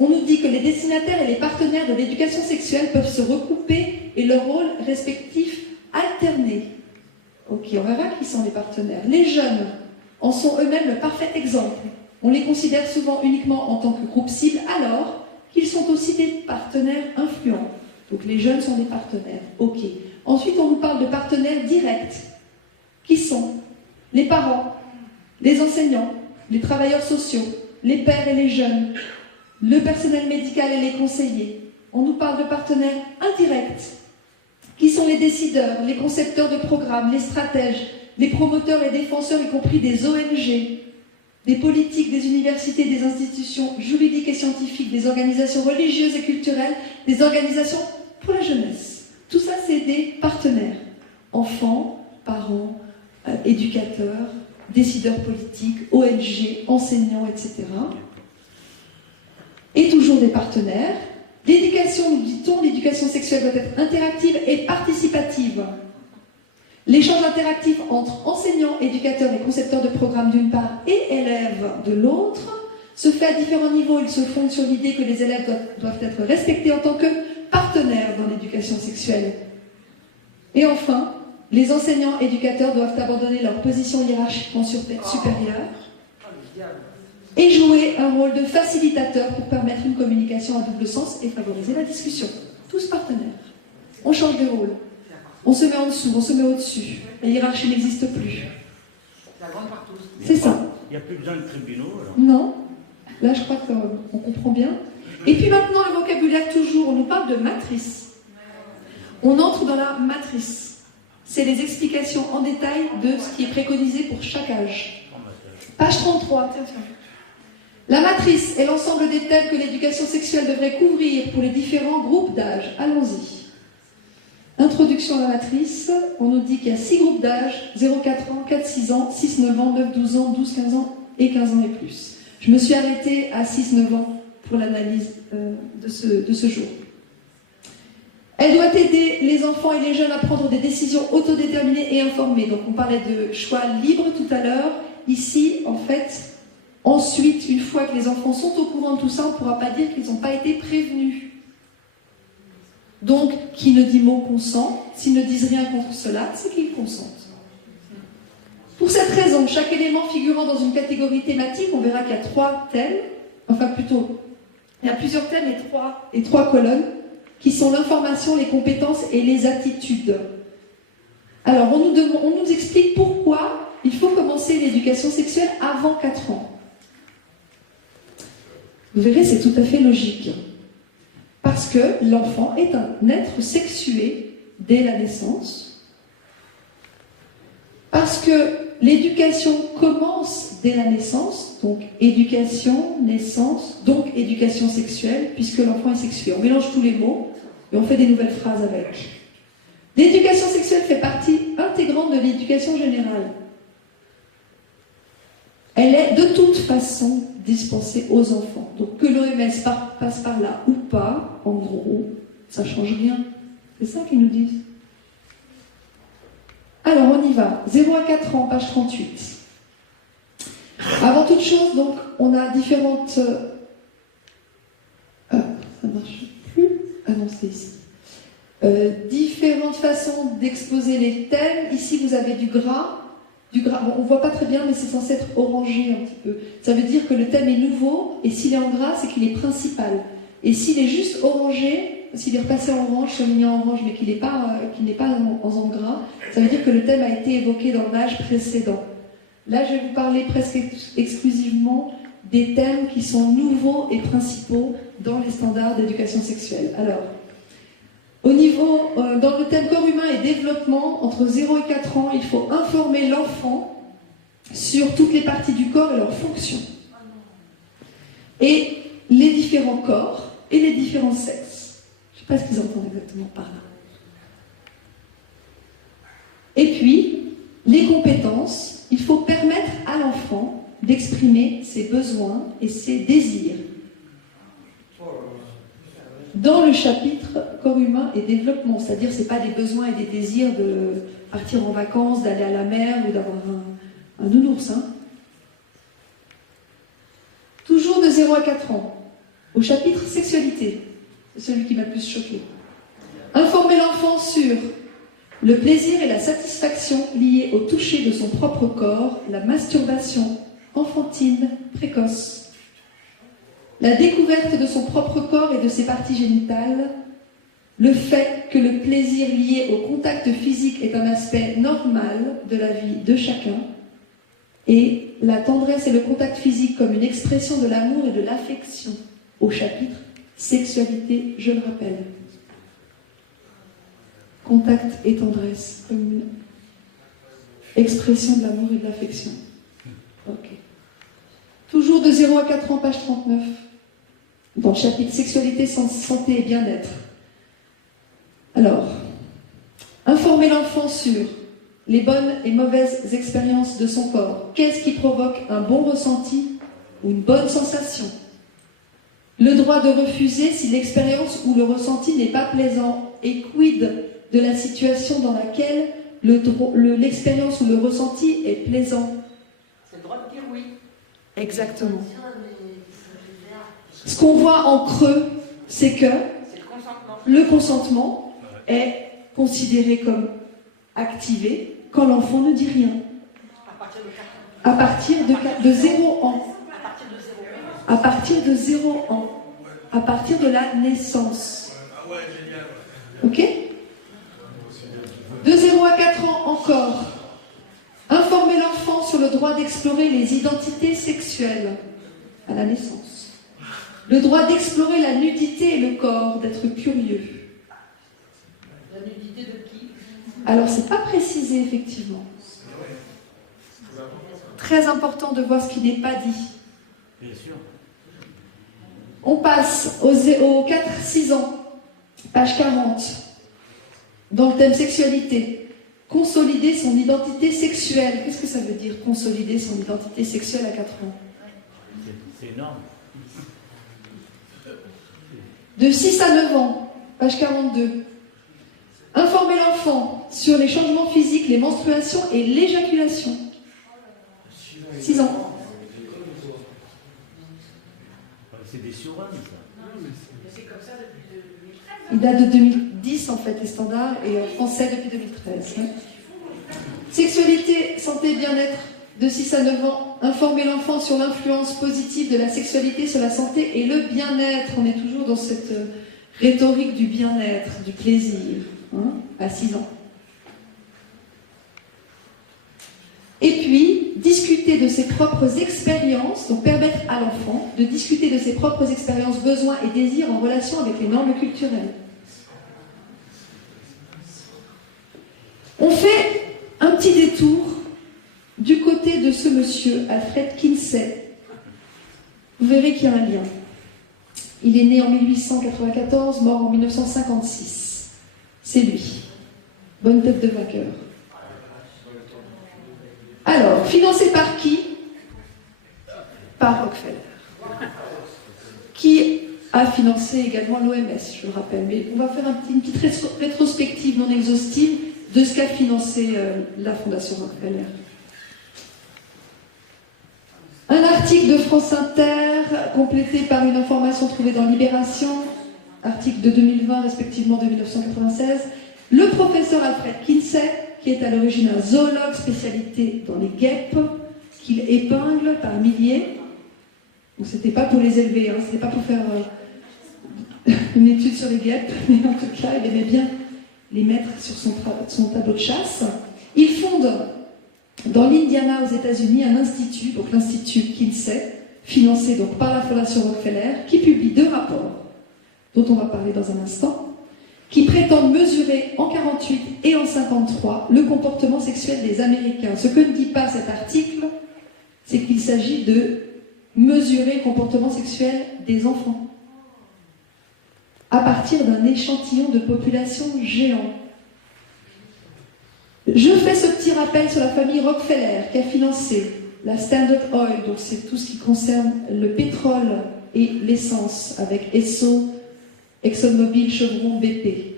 On nous dit que les destinataires et les partenaires de l'éducation sexuelle peuvent se recouper et leurs rôles respectifs alterner. Ok, on verra qui sont les partenaires. Les jeunes en sont eux-mêmes le parfait exemple. On les considère souvent uniquement en tant que groupe cible, alors qu'ils sont aussi des partenaires influents. Donc les jeunes sont des partenaires. Ok. Ensuite, on nous parle de partenaires directs. Qui sont les parents, les enseignants, les travailleurs sociaux, les pères et les jeunes, le personnel médical et les conseillers. On nous parle de partenaires indirects, qui sont les décideurs, les concepteurs de programmes, les stratèges, les promoteurs et défenseurs, y compris des ONG, des politiques, des universités, des institutions juridiques et scientifiques, des organisations religieuses et culturelles, des organisations pour la jeunesse. Tout ça, c'est des partenaires. Enfants, parents, éducateurs, décideurs politiques, ONG, enseignants, etc. Et toujours des partenaires. L'éducation, nous dit-on, l'éducation sexuelle doit être interactive et participative. L'échange interactif entre enseignants, éducateurs et concepteurs de programmes d'une part et élèves de l'autre se fait à différents niveaux. Ils se fondent sur l'idée que les élèves doivent être respectés en tant que partenaires dans l'éducation sexuelle. Et enfin, les enseignants éducateurs doivent abandonner leur position hiérarchiquement supérieure et jouer un rôle de facilitateur pour permettre une communication à double sens et favoriser la discussion. Tous partenaires. On change de rôle. On se met en dessous, on se met au-dessus. La hiérarchie n'existe plus. C'est ça. Il n'y a plus besoin de tribunaux alors. Non. Là, je crois qu'on comprend bien. Et puis maintenant, le vocabulaire toujours, on nous parle de matrice. On entre dans la matrice. C'est les explications en détail de ce qui est préconisé pour chaque âge. Page 33. Tiens. La matrice est l'ensemble des thèmes que l'éducation sexuelle devrait couvrir pour les différents groupes d'âge. Allons-y. Introduction à la matrice. On nous dit qu'il y a 6 groupes d'âge, 0-4 ans, 4-6 ans, 6-9 ans, 9-12 ans, 12-15 ans et 15 ans et plus. Je me suis arrêtée à 6-9 ans pour l'analyse de ce jour. Elle doit aider les enfants et les jeunes à prendre des décisions autodéterminées et informées. Donc on parlait de choix libre tout à l'heure. Ici, en fait, ensuite, une fois que les enfants sont au courant de tout ça, on ne pourra pas dire qu'ils n'ont pas été prévenus. Donc, qui ne dit mot consent, s'ils ne disent rien contre cela, c'est qu'ils consentent. Pour cette raison, chaque élément figurant dans une catégorie thématique, on verra qu'il y a 3 thèmes, enfin plutôt, il y a plusieurs thèmes et trois colonnes, qui sont l'information, les compétences et les attitudes. Alors, on nous explique pourquoi il faut commencer l'éducation sexuelle avant 4 ans. Vous verrez, c'est tout à fait logique. Parce que l'enfant est un être sexué dès la naissance. Parce que l'éducation commence dès la naissance, donc éducation, naissance, donc éducation sexuelle, puisque l'enfant est sexué. On mélange tous les mots et on fait des nouvelles phrases avec. L'éducation sexuelle fait partie intégrante de l'éducation générale. Elle est de toute façon dispensée aux enfants. Donc que l'OMS passe par là ou pas, en gros, ça ne change rien. C'est ça qu'ils nous disent. Alors on y va. 0 à 4 ans, page 38. Avant toute chose, donc, on a différentes... ça ne marche plus. Ah non, c'est ici. Différentes façons d'exposer les thèmes. Ici, vous avez du gras. Bon, on ne voit pas très bien, mais c'est censé être orangé un petit peu. Ça veut dire que le thème est nouveau, et s'il est en gras, c'est qu'il est principal. Et s'il est juste orangé, s'il est repassé en orange, souligné en orange, mais qu'il n'est pas en gras, ça veut dire que le thème a été évoqué dans l'âge précédent. Là, je vais vous parler presque exclusivement des thèmes qui sont nouveaux et principaux dans les standards d'éducation sexuelle. Alors, dans le thème corps humain et développement, entre 0 et 4 ans, il faut informer l'enfant sur toutes les parties du corps et leurs fonctions. Et les différents corps et les différents sexes. Je ne sais pas ce qu'ils entendent exactement par là. Et puis, les compétences, il faut permettre à l'enfant d'exprimer ses besoins et ses désirs. Dans le chapitre corps humain et développement, c'est-à-dire ce n'est pas des besoins et des désirs de partir en vacances, d'aller à la mer ou d'avoir un nounours. Hein. Toujours de 0 à 4 ans, au chapitre sexualité, c'est celui qui m'a le plus choqué. Informer l'enfant sur le plaisir et la satisfaction liés au toucher de son propre corps, la masturbation enfantine précoce. La découverte de son propre corps et de ses parties génitales, le fait que le plaisir lié au contact physique est un aspect normal de la vie de chacun, et la tendresse et le contact physique comme une expression de l'amour et de l'affection, au chapitre sexualité, je le rappelle. Contact et tendresse comme une expression de l'amour et de l'affection. Ok. Toujours de 0 à 4 ans, page 39, dans le chapitre Sexualité, santé et bien-être. Alors, informer l'enfant sur les bonnes et mauvaises expériences de son corps. Qu'est-ce qui provoque un bon ressenti ou une bonne sensation? Le droit de refuser si l'expérience ou le ressenti n'est pas plaisant. Et quid de la situation dans laquelle l'expérience ou le ressenti est plaisant? C'est le droit de dire oui. Exactement. Ce qu'on voit en creux, c'est que le consentement est considéré comme activé quand l'enfant ne dit rien. À partir de 0 ans. À partir de 0 ans. À partir de la naissance. Ok? De 0 à 4 ans encore. Informer l'enfant sur le droit d'explorer les identités sexuelles à la naissance. Le droit d'explorer la nudité et le corps, d'être curieux. La nudité de qui? Alors, c'est pas précisé, effectivement. Très important de voir ce qui n'est pas dit. Bien sûr. On passe aux 4-6 ans, page 40, dans le thème sexualité. Consolider son identité sexuelle. Qu'est-ce que ça veut dire, consolider son identité sexuelle à 4 ans? C'est énorme. De 6 à 9 ans, page 42. Informer l'enfant sur les changements physiques, les menstruations et l'éjaculation. 6 ans. C'est des surhommes, ça. C'est comme ça depuis 2013. Il date de 2010 en fait, les standards, et en français depuis 2013. Sexualité, santé santé et bien-être de 6 à 9 ans, informer l'enfant sur l'influence positive de la sexualité sur la santé et le bien-être. On est toujours dans cette rhétorique du bien-être, du plaisir, hein, à 6 ans. Et puis, discuter de ses propres expériences, donc permettre à l'enfant de discuter de ses propres expériences, besoins et désirs en relation avec les normes culturelles. On fait un petit détour du côté de ce monsieur, Alfred Kinsey. Vous verrez qu'il y a un lien. Il est né en 1894, mort en 1956. C'est lui. Bonne tête de vainqueur. Alors, financé par qui? Par Rockefeller. Qui a financé également l'OMS, je le rappelle. Mais on va faire une petite rétrospective non exhaustive de ce qu'a financé la Fondation Rockefeller. Un article de France Inter, complété par une information trouvée dans Libération, article de 2020, respectivement de 1996. Le professeur Alfred Kinsey, qui est à l'origine un zoologue spécialité dans les guêpes, qu'il épingle par milliers. Donc c'était pas pour les élever, hein, c'était pas pour faire une étude sur les guêpes, mais en tout cas, il aimait bien les mettre sur son tableau de chasse. Il fonde dans l'Indiana aux États-Unis un institut, donc l'Institut Kinsey, financé donc par la Fondation Rockefeller, qui publie 2 rapports, dont on va parler dans un instant, qui prétendent mesurer en 48 et en 53 le comportement sexuel des Américains. Ce que ne dit pas cet article, c'est qu'il s'agit de mesurer le comportement sexuel des enfants à partir d'un échantillon de population géant. Je fais ce petit rappel sur la famille Rockefeller qui a financé la Standard Oil, donc c'est tout ce qui concerne le pétrole et l'essence avec Esso, ExxonMobil, Chevron, BP.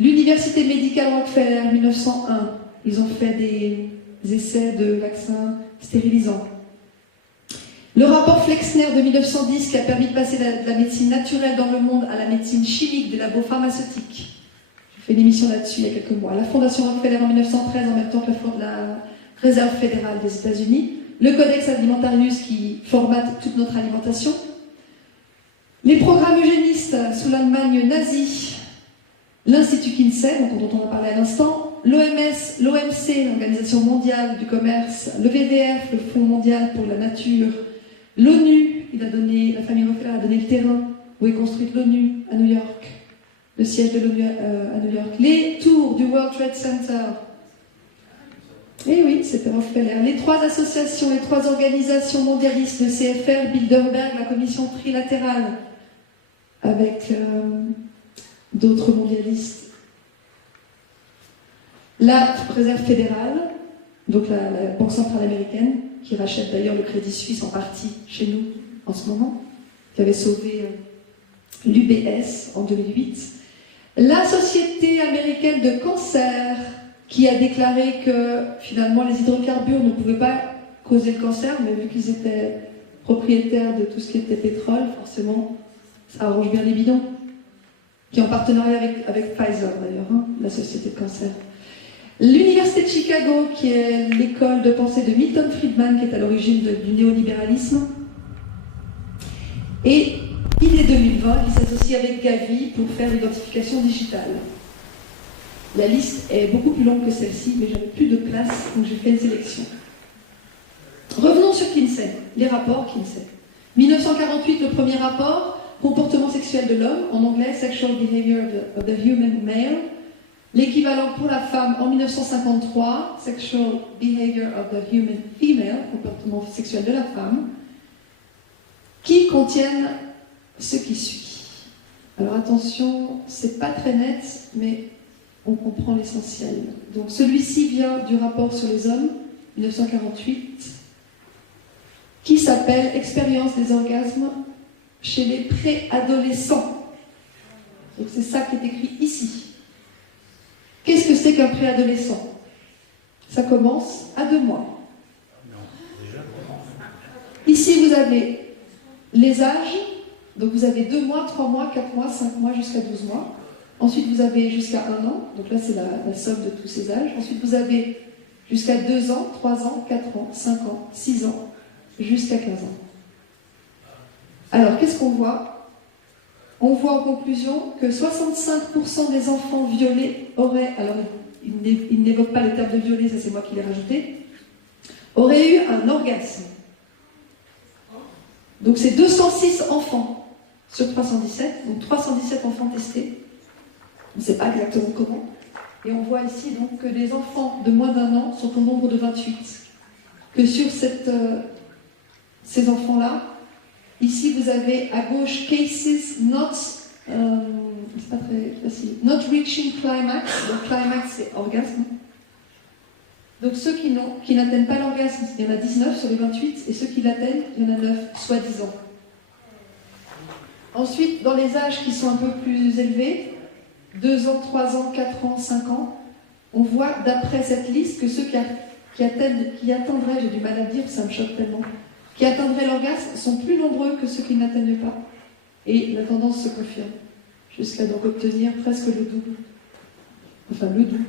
L'Université médicale Rockefeller, 1901, ils ont fait des essais de vaccins stérilisants. Le rapport Flexner de 1910 qui a permis de passer de la médecine naturelle dans le monde à la médecine chimique des labos pharmaceutiques. J'ai fait une émission là-dessus il y a quelques mois. La Fondation Rockefeller en 1913, en même temps que la Réserve fédérale des États-Unis. Le Codex Alimentarius qui formate toute notre alimentation. Les programmes eugénistes sous l'Allemagne nazie, l'Institut Kinsey, dont on a parlé à l'instant, l'OMS, l'OMC, l'Organisation mondiale du commerce, le WWF, le Fonds mondial pour la nature, l'ONU, la famille Rockefeller a donné le terrain où est construite l'ONU à New York, le siège de l'ONU à New York, les tours du World Trade Center. Eh oui, c'était Rockefeller. Les 3 associations, les 3 organisations mondialistes, le CFR, Bilderberg, la commission trilatérale, avec d'autres mondialistes. La Réserve fédérale, donc la Banque centrale américaine, qui rachète d'ailleurs le Crédit Suisse en partie chez nous en ce moment, qui avait sauvé l'UBS en 2008. La Société américaine de cancer, qui a déclaré que finalement les hydrocarbures ne pouvaient pas causer le cancer, mais vu qu'ils étaient propriétaires de tout ce qui était pétrole, forcément, ça arrange bien les bidons. Qui est en partenariat avec Pfizer d'ailleurs, hein, la société de cancer. L'Université de Chicago, qui est l'école de pensée de Milton Friedman, qui est à l'origine du néolibéralisme. Et il est 2020, il s'associe avec Gavi pour faire l'identification digitale. La liste est beaucoup plus longue que celle-ci, mais j'avais plus de place, donc j'ai fait une sélection. Revenons sur Kinsey, les rapports Kinsey. 1948, le premier rapport, comportement sexuel de l'homme, en anglais, Sexual Behavior of the Human Male. L'équivalent pour la femme en 1953, Sexual Behavior of the Human Female, comportement sexuel de la femme, qui contiennent ce qui suit. Alors attention, c'est pas très net, mais on comprend l'essentiel. Donc celui-ci vient du rapport sur les hommes, 1948, qui s'appelle Expérience des orgasmes chez les préadolescents. Donc c'est ça qui est écrit ici. Qu'est-ce que c'est qu'un préadolescent? Ça commence à 2 mois. Ici vous avez les âges, donc vous avez 2 mois, 3 mois, 4 mois, 5 mois jusqu'à 12 mois. Ensuite vous avez jusqu'à 1 an, donc là c'est la somme de tous ces âges. Ensuite vous avez jusqu'à 2 ans, 3 ans, 4 ans, 5 ans, 6 ans, jusqu'à 15 ans. Alors, qu'est-ce qu'on voit? On voit en conclusion que 65% des enfants violés auraient, alors il n'évoque pas le terme de violer, ça c'est moi qui l'ai rajouté, auraient eu un orgasme. Donc c'est 206 enfants sur 317, donc 317 enfants testés. On ne sait pas exactement comment. Et on voit ici donc que les enfants de moins d'1 an sont au nombre de 28. Que sur ces enfants-là, ici vous avez à gauche cases not, c'est pas très facile, not reaching climax. Donc climax c'est orgasme. Donc ceux qui n'atteignent pas l'orgasme, il y en a 19 sur les 28, et ceux qui l'atteignent, il y en a 9, soi-disant. Ensuite, dans les âges qui sont un peu plus élevés, 2 ans, 3 ans, 4 ans, 5 ans, on voit d'après cette liste que ceux qui atteindraient, j'ai du mal à dire, ça me choque tellement, qui atteindraient l'orgasme sont plus nombreux que ceux qui n'atteignent pas. Et la tendance se confirme, jusqu'à donc obtenir presque le double, enfin le double,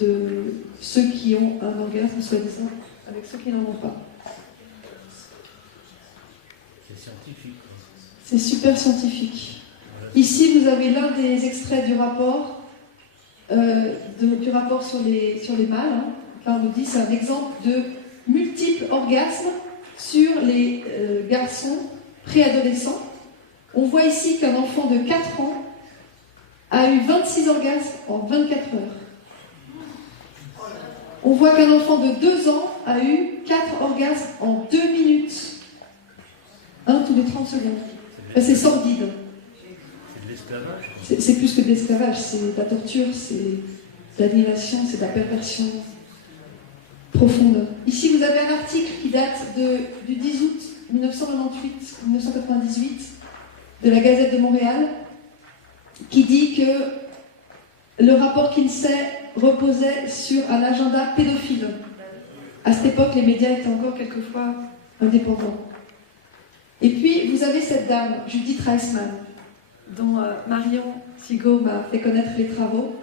de ceux qui ont un orgasme, soi-disant, avec ceux qui n'en ont pas. C'est scientifique. C'est super scientifique. Ici, vous avez l'un des extraits du rapport, sur les mâles. Hein. Là, on nous dit c'est un exemple de multiples orgasmes sur les garçons préadolescents. On voit ici qu'un enfant de 4 ans a eu 26 orgasmes en 24 heures. On voit qu'un enfant de 2 ans a eu 4 orgasmes en 2 minutes. Un tous les 30 secondes. Enfin, c'est sordide. C'est de l'esclavage. C'est plus que de l'esclavage, c'est de la torture, c'est de l'aliénation, c'est de la perversion profonde. Ici, vous avez un article qui date du 10 août 1998 de la Gazette de Montréal qui dit que le rapport Kinsey reposait sur un agenda pédophile. À cette époque, les médias étaient encore quelquefois indépendants. Et puis, vous avez cette dame, Judith Reisman, dont Marion Sigaud m'a fait connaître les travaux,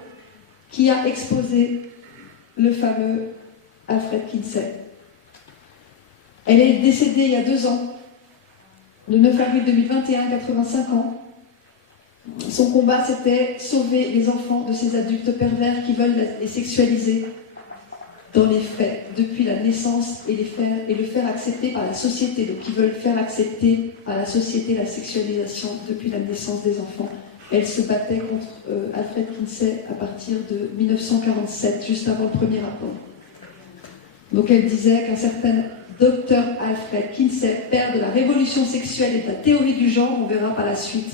qui a exposé le fameux Alfred Kinsey. Elle est décédée il y a 2 ans, le 9 avril 2021, 85 ans. Son combat, c'était sauver les enfants de ces adultes pervers qui veulent les sexualiser dans les faits, depuis la naissance, et le faire accepter par la société. Donc, ils veulent faire accepter à la société la sexualisation depuis la naissance des enfants. Elle se battait contre Alfred Kinsey à partir de 1947, juste avant le premier rapport. Donc, elle disait qu'un certain docteur Alfred Kinsey, père de la révolution sexuelle et de la théorie du genre, on verra par la suite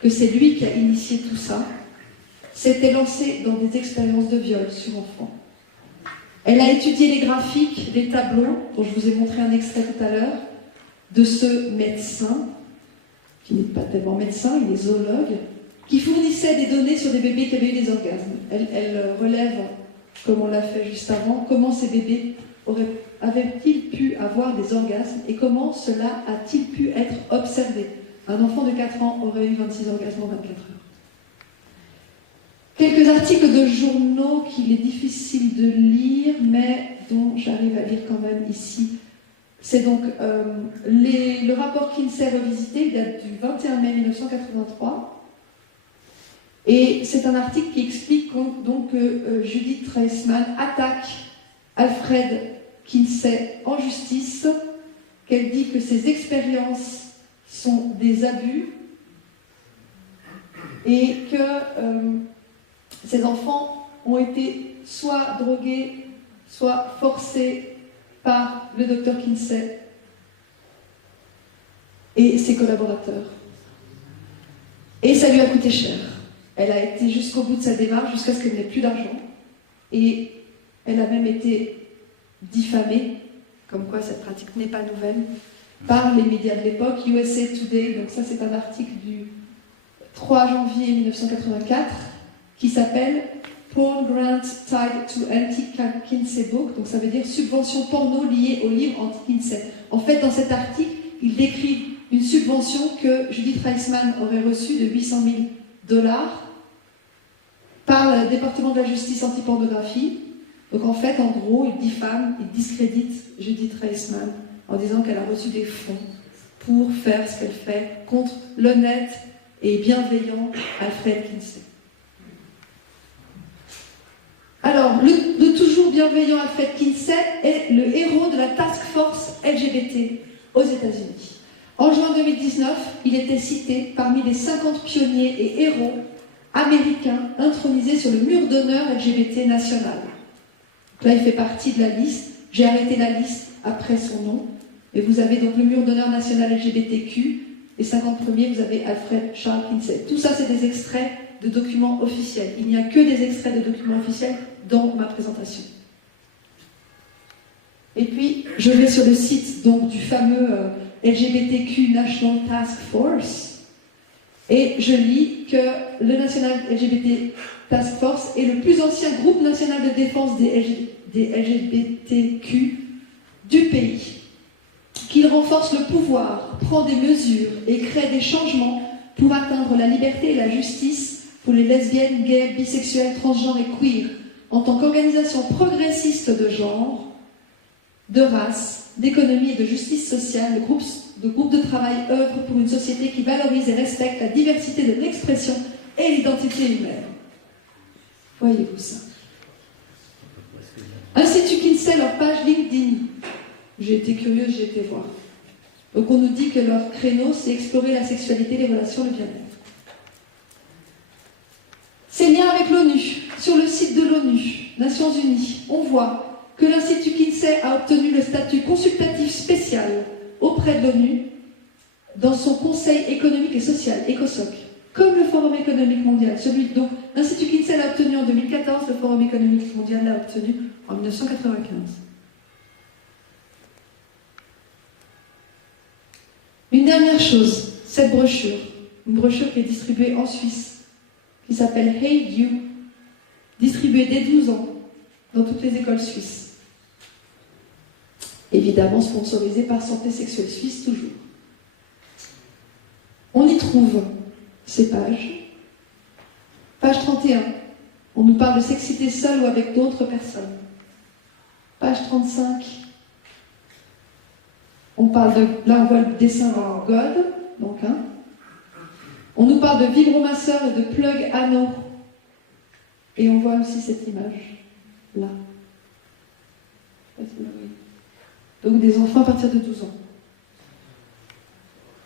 que c'est lui qui a initié tout ça, s'était lancé dans des expériences de viol sur enfants. Elle a étudié les graphiques, les tableaux, dont je vous ai montré un extrait tout à l'heure, de ce médecin, qui n'est pas tellement médecin, il est zoologue, qui fournissait des données sur des bébés qui avaient eu des orgasmes. Elle relève, comme on l'a fait juste avant, comment ces bébés avaient-ils pu avoir des orgasmes et comment cela a-t-il pu être observé. Un enfant de 4 ans aurait eu 26 orgasmes en 24 heures. Quelques articles de journaux qu'il est difficile de lire, mais dont j'arrive à lire quand même ici. C'est donc le rapport Kinsey revisité, il date du 21 mai 1983. Et c'est un article qui explique donc que Judith Reisman attaque Alfred Kinsey en justice, qu'elle dit que ses expériences sont des abus et que ces enfants ont été soit drogués, soit forcés par le docteur Kinsey et ses collaborateurs. Et ça lui a coûté cher. Elle a été jusqu'au bout de sa démarche, jusqu'à ce qu'elle n'ait plus d'argent. Et elle a même été diffamée, comme quoi cette pratique n'est pas nouvelle, par les médias de l'époque, USA Today. Donc ça, c'est un article du 3 janvier 1984 qui s'appelle Porn Grant Tied to Anti-Kinsey Book. Donc ça veut dire subvention porno liée au livre anti-Kinsey. En fait, dans cet article, ils décrivent une subvention que Judith Reisman aurait reçue de $800 000 par le département de la justice anti-pornographie Donc en fait, en gros, il diffame, il discrédite Judith Reisman en disant qu'elle a reçu des fonds pour faire ce qu'elle fait contre l'honnête et bienveillant Alfred Kinsey. Alors, le toujours bienveillant Alfred Kinsey est le héros de la Task Force LGBT aux États-Unis. En juin 2019, il était cité parmi les 50 pionniers et héros américains intronisés sur le mur d'honneur LGBT national. Là, il fait partie de la liste. J'ai arrêté la liste après son nom. Et vous avez donc le mur d'honneur national LGBTQ. Les 50 premiers, vous avez Alfred Charles Kinsey. Tout ça, c'est des extraits de documents officiels. Il n'y a que des extraits de documents officiels dans ma présentation. Et puis, je vais sur le site donc, du fameux LGBTQ National Task Force. Et je lis que le National LGBT Task Force est le plus ancien groupe national de défense des LGBTQ du pays. Qu'il renforce le pouvoir, prend des mesures et crée des changements pour atteindre la liberté et la justice pour les lesbiennes, gays, bisexuels, transgenres et queer, en tant qu'organisation progressiste de genre, de race, d'économie et de justice sociale. Le groupe de travail œuvre pour une société qui valorise et respecte la diversité de l'expression et l'identité humaine. Voyez-vous ça. Institut Kinsey, leur page LinkedIn. J'ai été curieuse, j'ai été voir. Donc on nous dit que leur créneau, c'est explorer la sexualité, les relations, le bien-être. Ces liens avec l'ONU. Sur le site de l'ONU, Nations Unies, on voit que l'Institut Kinsey a obtenu le statut consultatif spécial auprès de l'ONU dans son Conseil économique et social, ECOSOC, comme le Forum économique mondial. Donc, l'Institut Kinsey l'a obtenu en 2014, le Forum économique mondial l'a obtenu en 1995. Une dernière chose, cette brochure, une brochure qui est distribuée en Suisse, qui s'appelle Hey You, distribuée dès 12 ans dans toutes les écoles suisses. Évidemment sponsorisée par Santé Sexuelle Suisse, toujours. On y trouve ces pages. Page 31, on nous parle de sexité seule ou avec d'autres personnes. Page 35, on parle de, là on voit le dessin d'un God, donc on nous parle de vibromasseur et de plug anneau. Et on voit aussi cette image, là. Donc des enfants à partir de 12 ans.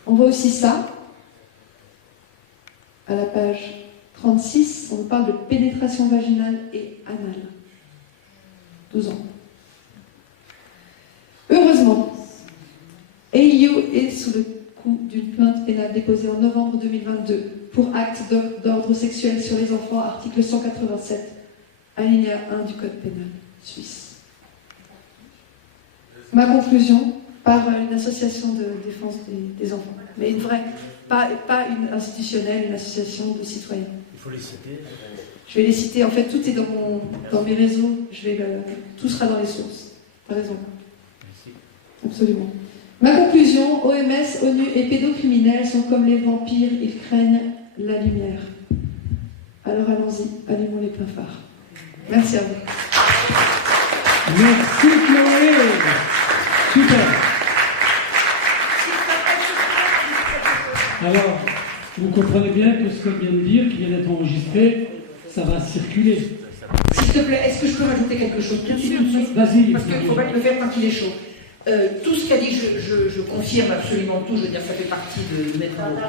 On voit aussi ça, à la page 36, on nous parle de pénétration vaginale et anale. 12 ans. Heureusement, AU est sous le coup d'une plainte pénale déposée en novembre 2022 pour acte d'ordre sexuel sur les enfants, article 187, alinéa 1 du Code pénal suisse. Ma conclusion, par une association de défense des enfants, mais une vraie, pas une institutionnelle, une association de citoyens. Il faut les citer. Je vais les citer, en fait tout est dans mes réseaux, tout sera dans les sources. T'as raison. Merci. Absolument. Ma conclusion, OMS, ONU et pédocriminels sont comme les vampires, ils craignent la lumière. Alors allons-y, allumons les pleins phares. Merci à vous. Merci Chloé. Super. Alors, vous comprenez bien que ce qu'elle vient de dire, qui vient d'être enregistré, ça va circuler. S'il te plaît, est-ce que je peux rajouter quelque chose tout de suite, Vas-y. Parce qu'il ne faut pas le faire quand il est chaud. Tout ce qu'a dit, je confirme absolument tout, je veux dire, ça fait partie de mettre en mots.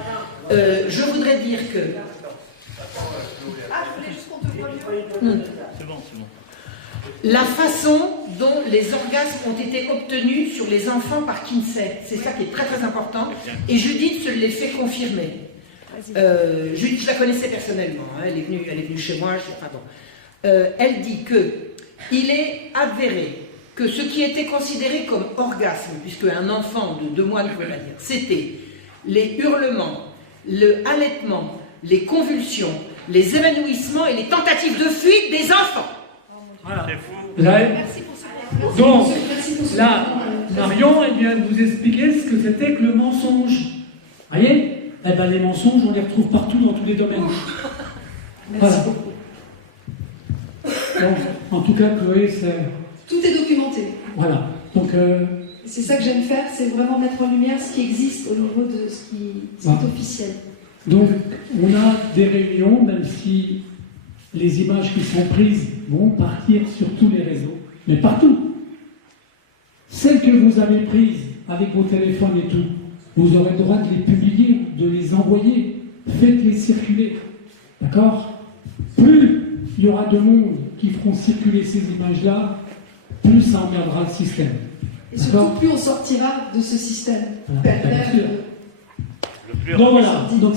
Je voudrais dire que... Ah, je voulais juste qu'on te voit mieux. C'est bon, c'est bon. La façon dont les orgasmes ont été obtenus sur les enfants par Kinsey, c'est ça qui est très très important. Et Judith se les fait confirmer. Judith, je la connaissais personnellement, hein, elle est venue chez moi, elle dit que il est avéré que ce qui était considéré comme orgasme, puisque un enfant de 2 mois ne pouvait pas dire, c'était les hurlements, le halètement, les convulsions, les évanouissements et les tentatives de fuite des enfants. Voilà. Là, donc, là, Marion, elle vient de vous expliquer ce que c'était que le mensonge. Vous voyez? Eh ben, les mensonges, on les retrouve partout dans tous les domaines. Merci Voilà. beaucoup. Donc, en tout cas, Chloé, c'est... Tout est documenté. Voilà. Donc, c'est ça que j'aime faire, c'est vraiment mettre en lumière ce qui existe au niveau de ce qui est officiel. Donc, on a des réunions, même si les images qui sont prises vont partir sur tous les réseaux, mais partout. Celles que vous avez prises avec vos téléphones et tout, vous aurez le droit de les publier, de les envoyer. Faites-les circuler. D'accord? Plus il y aura de monde qui feront circuler ces images-là, plus ça emmerdera le système. Et surtout, plus on sortira de ce système pervers. Donc voilà, donc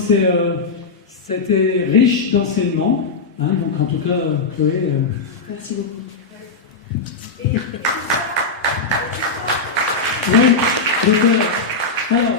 c'était riche d'enseignements. Hein, donc en tout cas, Chloé... Merci beaucoup. Oui, alors,